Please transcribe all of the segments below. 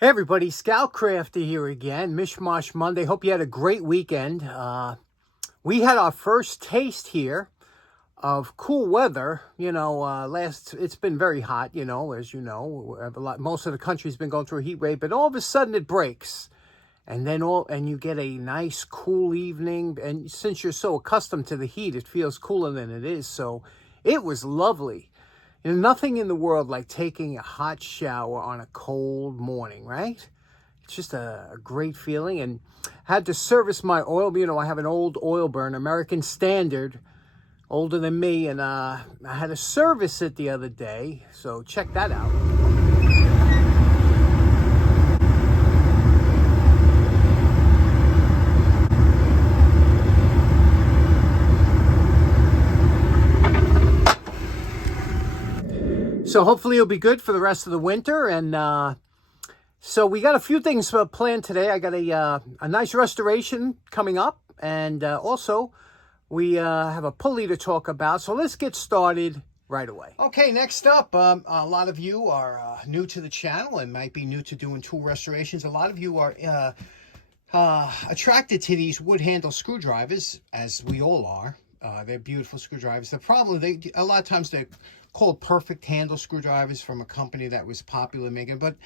Hey everybody, Scoutcrafter here again. Mishmash Monday. Hope you had a great weekend. We had our first taste here of cool weather. It's been very hot. As you know, most of the country's been going through a heat wave, but all of a sudden it breaks, and you get a nice cool evening. And since you're so accustomed to the heat, it feels cooler than it is. So it was lovely. Nothing in the world like taking a hot shower on a cold morning, right? It's just a great feeling. And had to service my oil. I have an old oil burner, American Standard, older than me. And I had to service it the other day. So check that out. So hopefully it'll be good for the rest of the winter. And so we got a few things planned today. I got a nice restoration coming up. And also we have a pulley to talk about. So let's get started right away. Okay, next up, a lot of you are new to the channel and might be new to doing tool restorations. A lot of you are attracted to these wood handle screwdrivers, as we all are. They're beautiful screwdrivers. The problem, a lot of times they're called perfect handle screwdrivers from a company that was popular making, but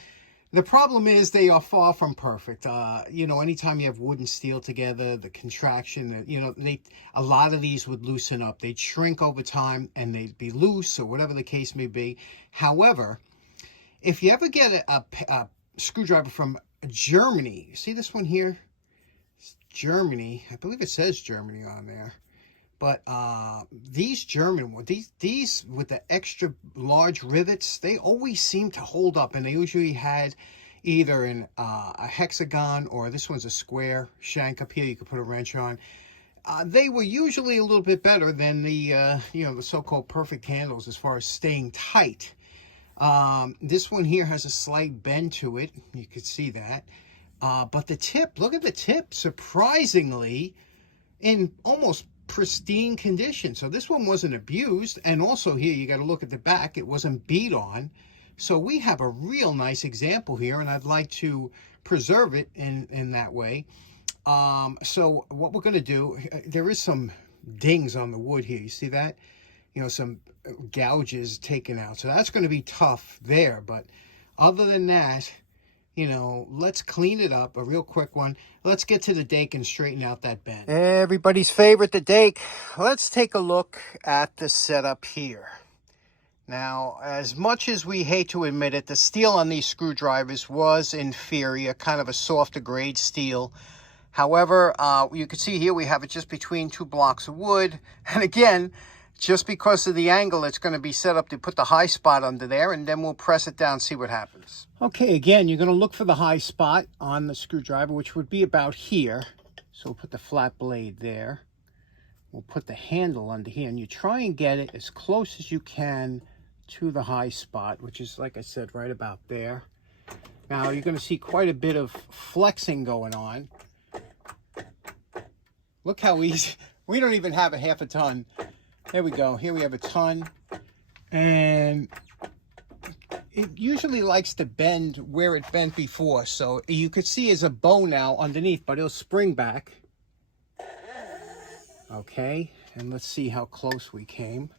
the problem is they are far from perfect. Anytime you have wood and steel together, the contraction, a lot of these would loosen up. They'd shrink over time and they'd be loose or whatever the case may be. However, if you ever get a screwdriver from Germany, you see this one here? It's Germany. I believe it says Germany on there. But these German ones, these with the extra large rivets, they always seem to hold up. And they usually had either a hexagon, or this one's a square shank up here you could put a wrench on. They were usually a little bit better than the so-called perfect handles as far as staying tight. This one here has a slight bend to it. You could see that. But the tip, look at the tip, surprisingly in almost pristine condition. So this one wasn't abused. And also here you got to look at the back, it wasn't beat on. So we have a real nice example here, and I'd like to preserve it in that way. So what we're going to do, there is some dings on the wood here, you see that, some gouges taken out, so that's going to be tough there. But other than that, let's clean it up. A real quick one. Let's get to the dake and straighten out that bend. Everybody's favorite, the dake. Let's take a look at the setup here. Now, as much as we hate to admit it, the steel on these screwdrivers was inferior, kind of a softer grade steel. However, you can see here we have it just between two blocks of wood. And again, just because of the angle, it's going to be set up to put the high spot under there, and then we'll press it down, see what happens. Okay, again, you're going to look for the high spot on the screwdriver, which would be about here. So we'll put the flat blade there. We'll put the handle under here, and you try and get it as close as you can to the high spot, which is, like I said, right about there. Now, you're going to see quite a bit of flexing going on. Look how easy. We don't even have a half a ton. There we go. Here we have a ton. And it usually likes to bend where it bent before. So you could see there's a bow now underneath, but it'll spring back. Okay. And let's see how close we came.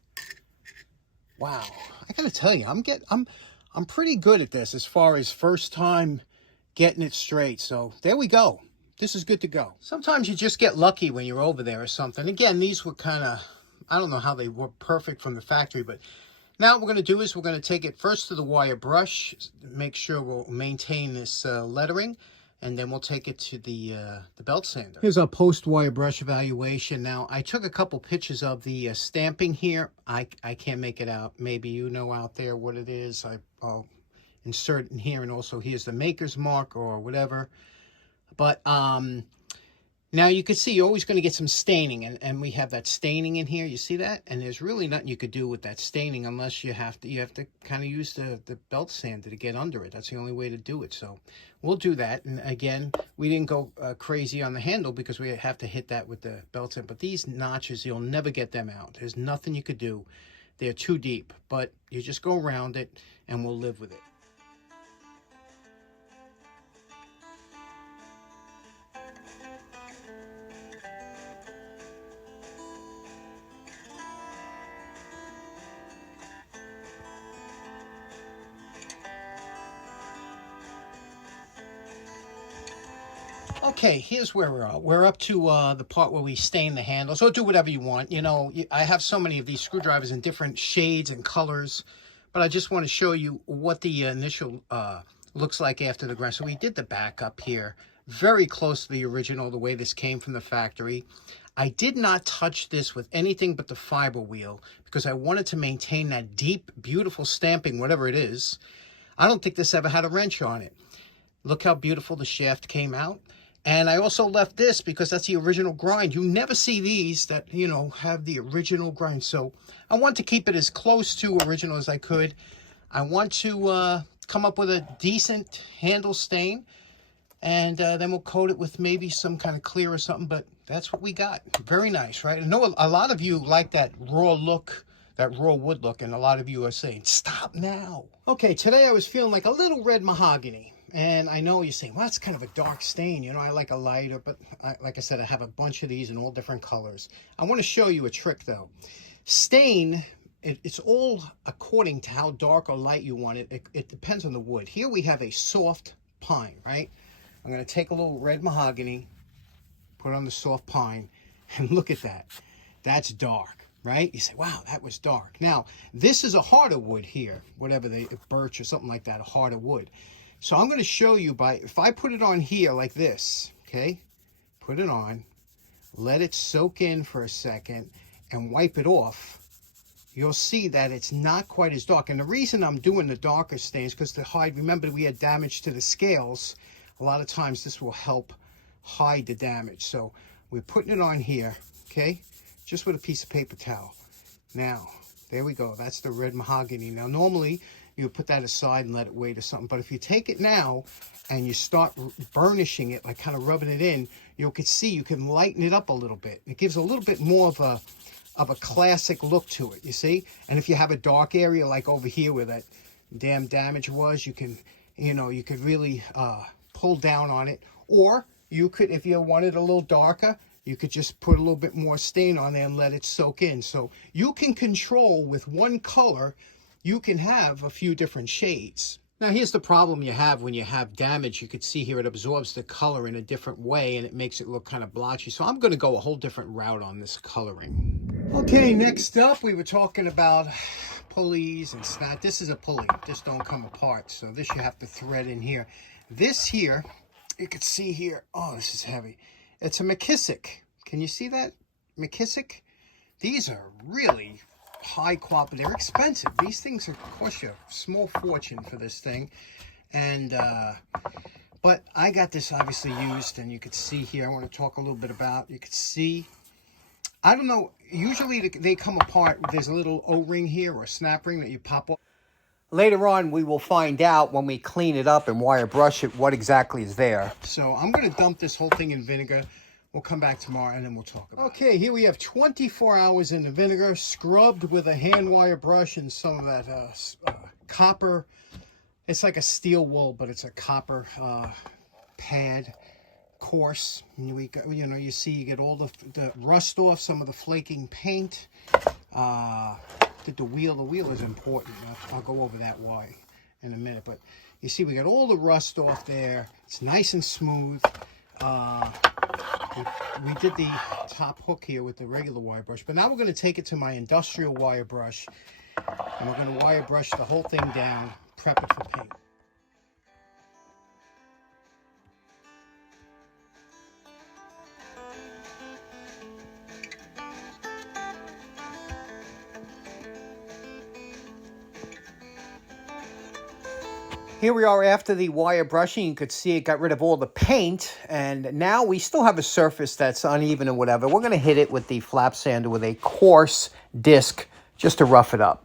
Wow. I got to tell you, I'm pretty good at this as far as first time getting it straight. So there we go. This is good to go. Sometimes you just get lucky when you're over there or something. Again, these were kind of, I don't know how they were perfect from the factory, but now what we're going to do is we're going to take it first to the wire brush, make sure we'll maintain this lettering, and then we'll take it to the belt sander. Here's our post-wire brush evaluation. Now, I took a couple pictures of the stamping here. I can't make it out. Maybe you know out there what it is. I'll insert it in here, and also here's the maker's mark or whatever. But now you can see you're always going to get some staining, and we have that staining in here. You see that? And there's really nothing you could do with that staining unless you have to kind of use the belt sander to get under it. That's the only way to do it. So we'll do that. And again, we didn't go crazy on the handle because we have to hit that with the belt sander. But these notches, you'll never get them out. There's nothing you could do. They're too deep. But you just go around it, and we'll live with it. Okay, here's where we're at. We're up to the part where we stain the handles, or do whatever you want. You know, I have so many of these screwdrivers in different shades and colors, but I just want to show you what the initial looks like after the grind. So we did the back up here, very close to the original, the way this came from the factory. I did not touch this with anything but the fiber wheel because I wanted to maintain that deep, beautiful stamping, whatever it is. I don't think this ever had a wrench on it. Look how beautiful the shaft came out. And I also left this because that's the original grind. You never see these that, you know, have the original grind. So I want to keep it as close to original as I could. I want to come up with a decent handle stain. And then we'll coat it with maybe some kind of clear or something. But that's what we got. Very nice, right? I know a lot of you like that raw look, that raw wood look. And a lot of you are saying, stop now. Okay, today I was feeling like a little red mahogany. And I know you're saying, well, that's kind of a dark stain. You know, I like a lighter, but like I said, I have a bunch of these in all different colors. I want to show you a trick, though. Stain, it's all according to how dark or light you want it. It depends on the wood. Here we have a soft pine, right? I'm going to take a little red mahogany, put it on the soft pine, and look at that. That's dark, right? You say, wow, that was dark. Now, this is a harder wood here, whatever birch or something like that, a harder wood. So I'm going to show you if I put it on here like this, okay, put it on, let it soak in for a second and wipe it off, you'll see that it's not quite as dark. And the reason I'm doing the darker stains because to hide, remember we had damage to the scales. A lot of times this will help hide the damage. So we're putting it on here, okay, just with a piece of paper towel. Now, there we go. That's the red mahogany. Now, normally you put that aside and let it wait or something. But if you take it now and you start burnishing it, like kind of rubbing it in, you can see you can lighten it up a little bit. It gives a little bit more of a classic look to it, you see? And if you have a dark area like over here where that damn damage was, you can, you know, you could really pull down on it. Or you could, if you wanted a little darker, you could just put a little bit more stain on there and let it soak in. So you can control with one color, you can have a few different shades. Now here's the problem you have when you have damage. You could see here it absorbs the color in a different way and it makes it look kind of blotchy. So I'm going to go a whole different route on this coloring. Okay, next up we were talking about pulleys and snap. This is a pulley. This don't come apart. So this you have to thread in here. This here, you can see here. Oh, this is heavy. It's a McKissick. Can you see that? McKissick? These are really high quality. They're expensive. These things cost you a small fortune for this thing. And but I got this obviously used, and you could see here, I want to talk a little bit about, you could see, I don't know, usually they come apart. There's a little O-ring here or a snap ring that you pop off. Later on, we will find out when we clean it up and wire brush it what exactly is there. So I'm going to dump this whole thing in vinegar. We'll come back tomorrow and then we'll talk about it. Okay, here we have 24 hours in the vinegar, scrubbed with a hand wire brush and some of that copper. It's like a steel wool, but it's a copper pad, coarse. And we got, you know, you see you get all the rust off, some of the flaking paint. Did the wheel. The wheel is important. I'll go over that why in a minute. But you see we got all the rust off there. It's nice and smooth. We did the top hook here with the regular wire brush, but now we're going to take it to my industrial wire brush, and we're going to wire brush the whole thing down, prep it for paint. Here we are after the wire brushing. You could see it got rid of all the paint, and now we still have a surface that's uneven and whatever. We're going to hit it with the flap sander with a coarse disc just to rough it up.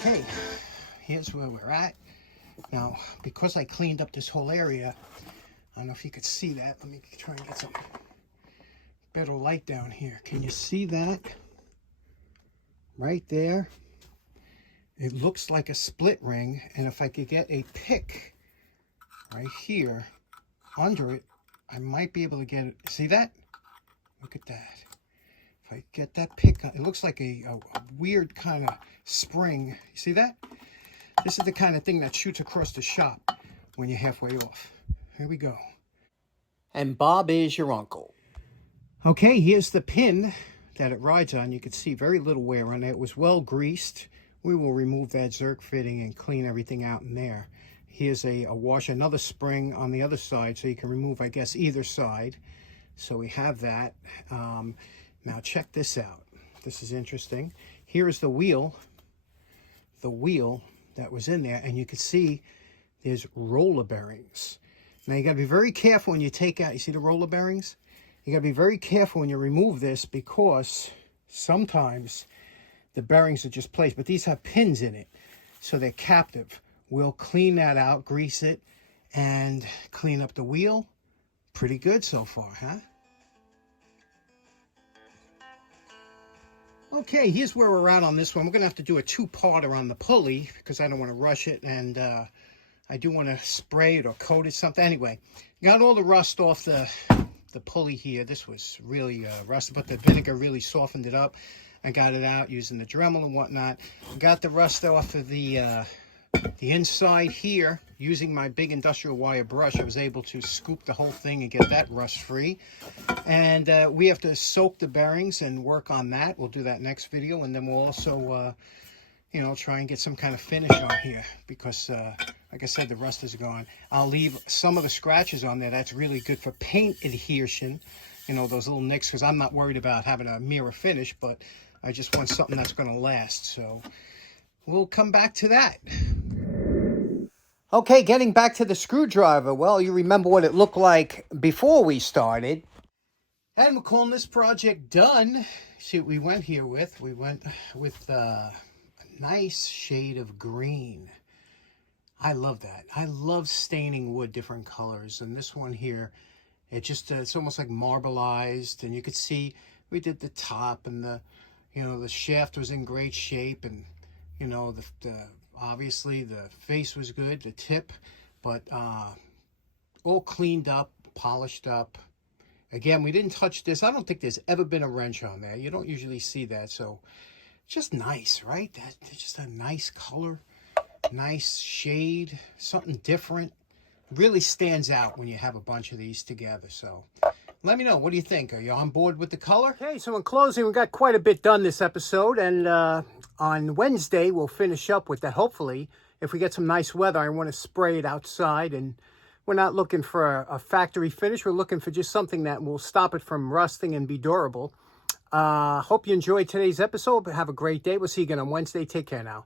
Okay, here's where we're at. Now, because I cleaned up this whole area, I don't know if you could see that. Let me try and get some better light down here. Can you see that? Right there. It looks like a split ring, and if I could get a pick right here under it, I might be able to get it. See that? Look at that. If I get that pick, it looks like a weird kind of spring. You see that? This is the kind of thing that shoots across the shop when you're halfway off. Here we go. And Bob is your uncle. Okay, here's the pin that it rides on. You can see very little wear on it. It was well greased. We will remove that Zerk fitting and clean everything out in there. Here's a wash, another spring on the other side, so you can remove, I guess, either side. So we have that. Now check this out. This is interesting. Here's the wheel that was in there, and you can see there's roller bearings. Now you got to be very careful when you take out, you see the roller bearings? You got to be very careful when you remove this, because sometimes the bearings are just placed, but these have pins in it, so they're captive. We'll clean that out, grease it, and clean up the wheel. Pretty good so far, huh? Okay, here's where we're at on this one. We're going to have to do a two-parter on the pulley, because I don't want to rush it, and I do want to spray it or coat it something. Anyway, got all the rust off the pulley here. This was really rusted, but the vinegar really softened it up. I got it out using the Dremel and whatnot. Got the rust off of the inside here using my big industrial wire brush. I was able to scoop the whole thing and get that rust free. And we have to soak the bearings and work on that. We'll do that next video, and then we'll also you know, try and get some kind of finish on here, because like I said, the rust is gone. I'll leave some of the scratches on there. That's really good for paint adhesion, you know, those little nicks, because I'm not worried about having a mirror finish, but I just want something that's going to last. So we'll come back to that. Okay, getting back to the screwdriver. Well, you remember what it looked like before we started. And we're calling this project done. See what we went here with. We went with a nice shade of green. I love that. I love staining wood different colors. And this one here, it just it's almost like marbleized. And you could see we did the top, and the, you know, the shaft was in great shape, and you know, the obviously the face was good, the tip, but all cleaned up, polished up. Again, we didn't touch this. I don't think there's ever been a wrench on there. You don't usually see that. So just nice, right? That's just a nice color, nice shade, something different. Really stands out when you have a bunch of these together. So let me know. What do you think? Are you on board with the color? Okay, so in closing, we got quite a bit done this episode, and on Wednesday, we'll finish up with that. Hopefully, if we get some nice weather, I want to spray it outside, and we're not looking for a factory finish. We're looking for just something that will stop it from rusting and be durable. Hope you enjoyed today's episode. Have a great day. We'll see you again on Wednesday. Take care now.